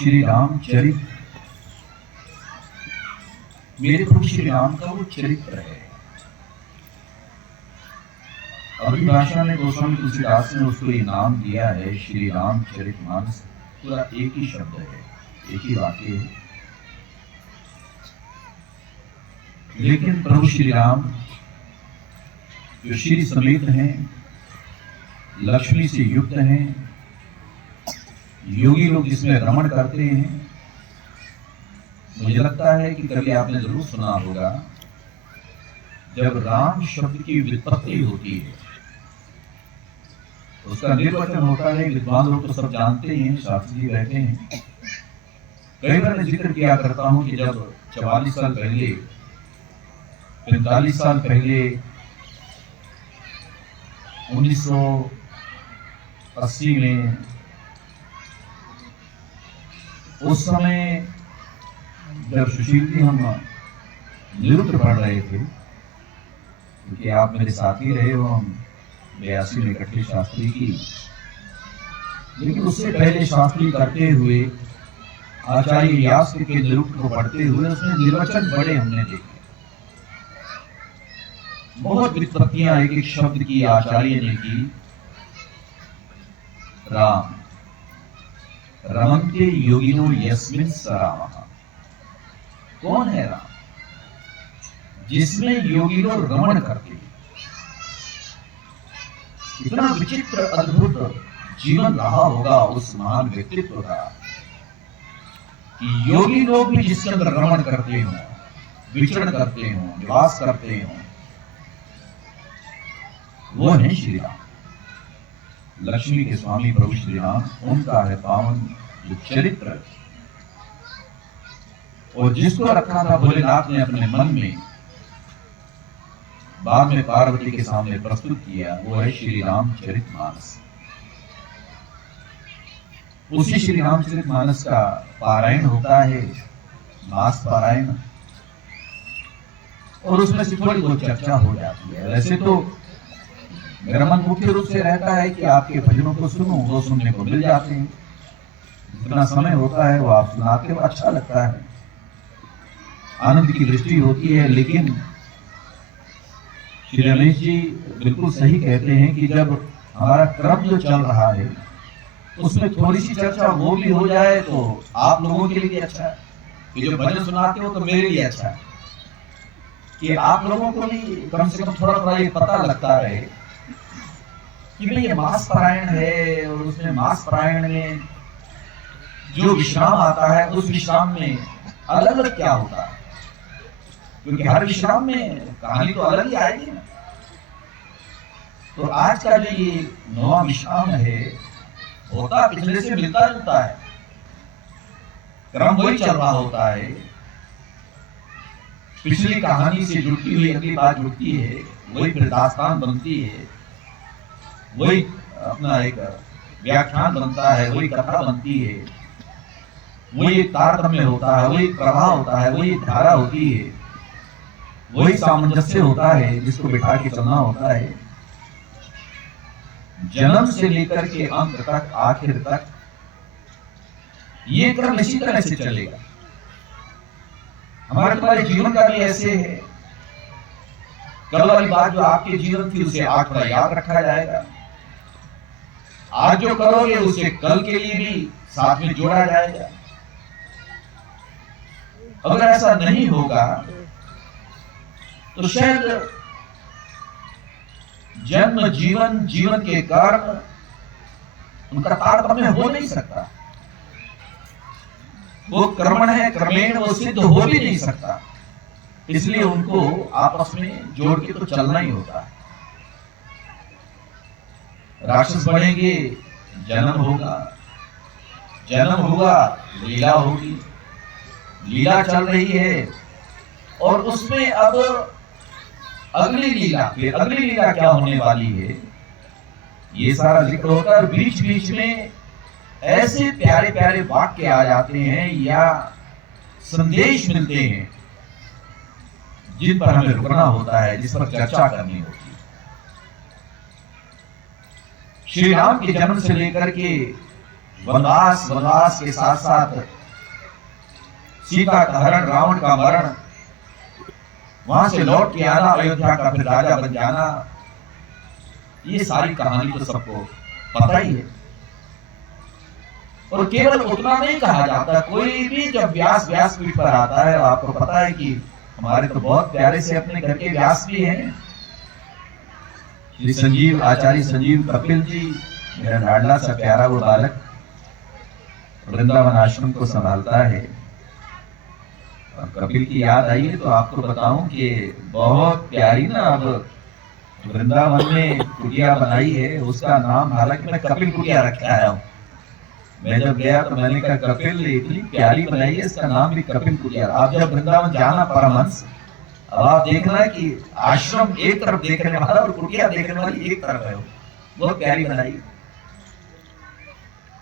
श्री रामचरित मेरे प्रभु श्री राम का वो चरित्र है। अवधी भाषा में गोस्वामी तुलसीदास ने उसको ये नाम दिया है श्री रामचरितमानस। पूरा एक ही शब्द है, एक ही वाक्य है, लेकिन प्रभु श्री राम जो श्री समेत हैं, लक्ष्मी से युक्त हैं, योगी लोग जिसमें रमण करते हैं। मुझे लगता है कि कभी आपने जरूर सुना होगा, जब राम शब्द की व्युत्पत्ति होती है उसका निर्वचन होता है। विद्वान लोग तो सब जानते हैं, शास्त्री जी बैठे हैं। कई बार मैं जिक्र किया करता हूं कि जब 44 साल पहले, 45 साल पहले, 1980 में, उस समय जब सुशील जी हम निरुद्र पढ़ रहे थे, क्योंकि आप मेरे साथी रहे हो, हम 82 में इकट्ठे शास्त्री की, लेकिन उससे पहले शास्त्री करते हुए आचार्य यास्क के निरुक्त को पढ़ते हुए उसमें निर्वचन बड़े हमने देखे। बहुत व्युत्पत्तियां एक एक शब्द की आचार्य ने की। राम रमन्ते योगिनो यस्मिन् स रामः। कौन है राम? जिसमें योगी लोग रमण करते हैं। इतना विचित्र अद्भुत जीवन रहा होगा उस महान व्यक्तित्व का कि योगी लोग भी जिसके अंदर रमण करते हों, विचरण करते हों, निवास करते हों, वो है श्री राम। लक्ष्मी के स्वामी प्रभु श्री राम, उनका है पावन जो चरित्र, और जिसको रखा था भोलेनाथ ने अपने मन में, बाद में पार्वती के सामने प्रस्तुत किया, वो है श्री रामचरितमानस। उसी श्री रामचरितमानस का पारायण होता है, मास पारायण, और उसमें से थोड़ी बहुत चर्चा हो जाती है। वैसे तो मेरा मन मुख्य रूप से रहता है कि आपके भजनों को सुनूं, वो सुनने को मिल जाते हैं। जितना समय होता है वो आप सुनाते हो, अच्छा लगता है, आनंद की दृष्टि होती है। लेकिन श्री रमेश जी बिल्कुल सही कहते हैं कि जब हमारा क्रम जो चल रहा है उसमें थोड़ी सी चर्चा वो भी हो जाए तो आप लोगों के लिए भी अच्छा है, कि जो भजन सुनाते हो तो मेरे लिए अच्छा है कि आप लोगों को भी कम से कम थोड़ा थोड़ा ये पता लगता रहे कि भाई ये मास पारायण है, और उसमें मास पारायण में जो विश्राम आता है उस विश्राम में अलग अलग क्या होता है, क्योंकि हर विश्राम में कहानी तो अलग ही आएगी ना। तो आज का जो ये 9वां विश्राम है, होता पिछले से मिलता जुलता है, क्रम वही चल रहा होता है, पिछली कहानी से जुड़ती हुई अगली बात जुड़ती है, वही फिर दास्तान बनती है, वही अपना एक व्याख्यान बनता है, वही कथा बनती है, वही तारतम्य होता है, वही प्रवाह होता है, वही धारा होती है, वही सामंजस्य होता है जिसको बिठा के चलना होता है। जन्म से लेकर के अंत तक, आखिर तक ये क्रम इसी तरह से चलेगा। हमारे तुम्हारे जीवन का भी ऐसे है। कल वाली बात जो आपके जीवन थी उसे आज थोड़ा याद रखा जाएगा, आज जो करोगे उसे कल के लिए भी साथ में जोड़ा जाएगा। अगर ऐसा नहीं होगा तो शायद जन्म जीवन, जीवन के कर्म, उनका तारतम्य हो नहीं सकता। वो कर्मण है, क्रमेण वो सिद्ध हो भी नहीं सकता, इसलिए उनको आपस में जोड़ के तो चलना ही होता है। राक्षस बढ़ेंगे, जन्म होगा, जन्म हुआ, लीला होगी, लीला चल रही है, और उसमें अब अगली लीला, फिर अगली लीला क्या होने वाली है, ये सारा जिक्र होता है। बीच बीच में ऐसे प्यारे प्यारे वाक्य आ जाते हैं या संदेश मिलते हैं जिन पर हमें रुकना होता है, जिस पर चर्चा करनी होती है। श्री राम के जन्म से लेकर के वनवास वनवास के साथ साथ सीता का हरण, रावण का मरण, वहां से लौट के आना, अयोध्या का फिर राजा बन जाना, ये सारी कहानी तो सबको पता ही है। और केवल उतना नहीं कहा जाता, कोई भी जब व्यासपीठ पर आता है, आपको पता है कि हमारे तो बहुत प्यारे से अपने घर के व्यास भी हैं, श्री संजीव, आचार्य संजीव कपिल जी, मेरा लाडला सा प्यारा वो बालक वृंदावन आश्रम को संभालता है। और कपिल की याद आई है तो आपको बताऊं कि बहुत प्यारी ना अब वृंदावन में कुटिया बनाई है, उसका नाम हालांकि मैं कपिल कुटिया रख के आया हूं। मैं जब गया तो मैंने कहा कपिल इतनी प्यारी बनाई है, इसका नाम भी कपिल कुटिया। आप जब वृंदावन जाना परमहंस, अब आप देखना कि आश्रम एक तरफ देखने वाला और कुटिया देखने वाली एक तरफ है, बहुत प्यारी बनाई।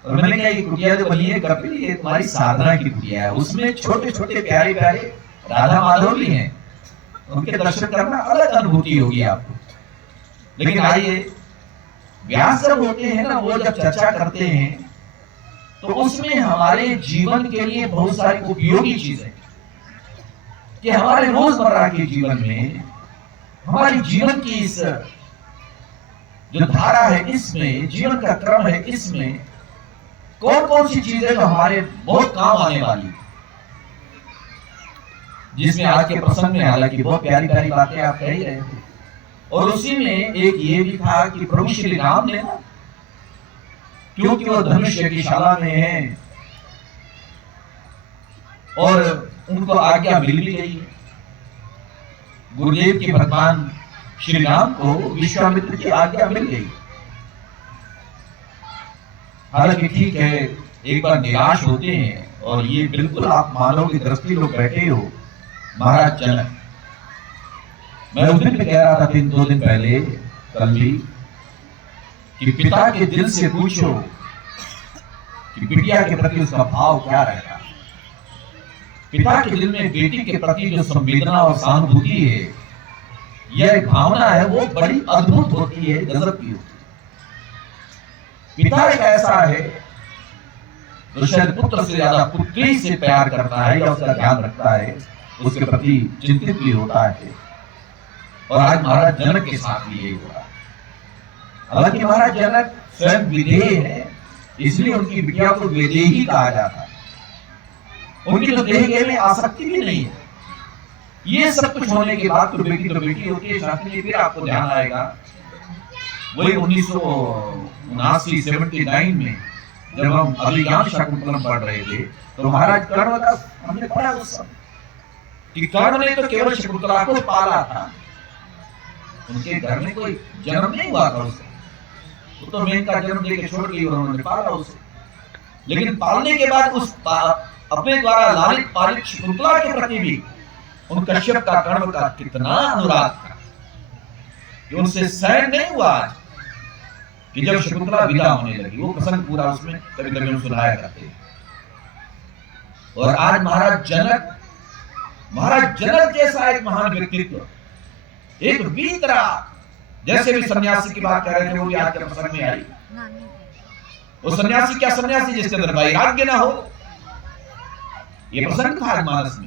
और मैंने कहा ये कुटिया जो बनी है कपिल, ये तुम्हारी साधना की कुटिया है, उसमें छोटे छोटे प्यारे प्यारे राधा माधव भी हैं, उनके दर्शन करना अलग अनुभूति होगी आपको। लेकिन आइए, व्यास जब होते हैं ना, वो जब चर्चा करते हैं तो उसमें हमारे जीवन के लिए बहुत सारी उपयोगी चीजें, कि हमारे रोजमर्रा के जीवन में, हमारी जीवन की इस जो धारा है इसमें, जीवन का क्रम है इसमें, कौन कौन सी चीजें जो हमारे बहुत काम आने वाली, जिसमें आज के प्रसंग में हालांकि बहुत प्यारी प्यारी बातें आप कह ही रहे थे। और उसी में एक ये भी था कि प्रभु श्री राम ने, क्योंकि वो धनुष्य की शाला में है और उनको आज्ञा मिल भी गई है, गुरुदेव के भगवान श्री राम को विश्वामित्र की आज्ञा मिल गई। हालांकि ठीक है, एक बार निराश होते हैं, और ये बिल्कुल आप मानो की दृष्टि लोग बैठे हो, महाराज जनक, मैं उस दिन भी कह रहा था 2 दिन पहले, कल भी, कि पिता के दिल से पूछो कि बिटिया के प्रति उसका भाव क्या रहता है। पिता के दिल में बेटी के प्रति जो संवेदना और सहानुभूति है, यह एक भावना है, वो बड़ी अद्भुत होती है, गजब की होती है। पिता एक ऐसा है जो शायद पुत्र से ज्यादा पुत्री से प्यार करता है या उसका ध्यान रखता है, उसके प्रति चिंतित भी होता है। और आज महाराज जनक के साथ भी यही हो रहा है। हालांकि महाराज जनक स्वयं विदेह है, इसलिए उनकी बिटिया को विदेही कहा जाता है। उनकी तो देह में आसक्ति भी नहीं है। ये सब कुछ होने के बाद तो बेटी होती है। शास्त्री जी, फिर आपको ध्यान आएगा, वही 1979 में जब हम अभिज्ञान शाकुंतलम पढ़ रहे थे, तो महाराज कर्ण का हमने पढ़ा उस समय कि कर्ण ने तो केवल शकुंतला को पाला था, उनके घर में कोई जन्म नहीं हुआ था उसे, वो तो मेनका जन्म देके छोड़ गई और उन्होंने पाला उसे। लेकिन पालने के बाद उस अपने द्वारा लालित पालित शकुंतला के प्रति भी उन कश्यप का कर्ण का कितना अनुराग था कि उनसे सहन नहीं हुआ आज कि जब शकुंतला विदा होने लगी। वो प्रसंग पूरा उसमें कभी कभी हम सुनाया करते हैं। और आज महाराज जनक जैसा एक महान व्यक्तित्व, एक वीतरा, जैसे भी सन्यासी की बात कर रहे थे, वो भी आज के प्रसंग में आई। वो सन्यासी क्या सन्यासी जिसके अंदर वैराग्य ना हो, ये प्रसंग था आज मानस में।